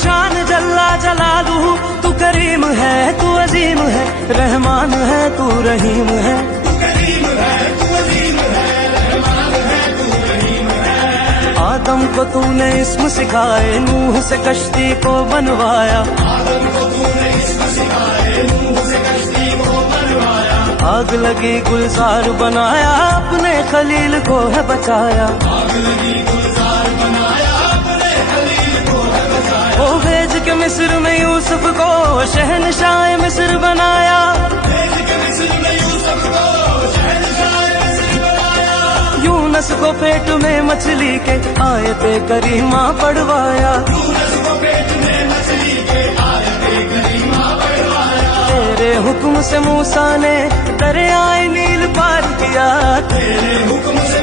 शान जल्ला जलालू, तू करीम है तू अजीम है, रहमान है तू रहीम है। तू करीम है तू अजीम है, रहमान है तू रहीम है। आदम को तूने इस्म सिखाए, नूह से कश्ती को बनवाया। आदम को तूने इस्म सिखाए, नूह से कश्ती को बनवाया। आग लगी गुलजार बनाया, अपने खलील को है बचाया। आग लगी गुलजार बनाया, अपने खलील को है बचाया। ओ भेज के मिस्र में यूसुफ को शहनशाह मिस्र बनाया। भेज के मिस्र में यूसुफ को शहनशाह मिस्र बनाया। यूनस को पेट में मछली के आयते करीमा पढ़वाया। यूनस को पेट में मछली के आयते करीमा पढ़वाया। तेरे हुक्म से मूसा ने दरियाए नील पार किया। तेरे हुक्म से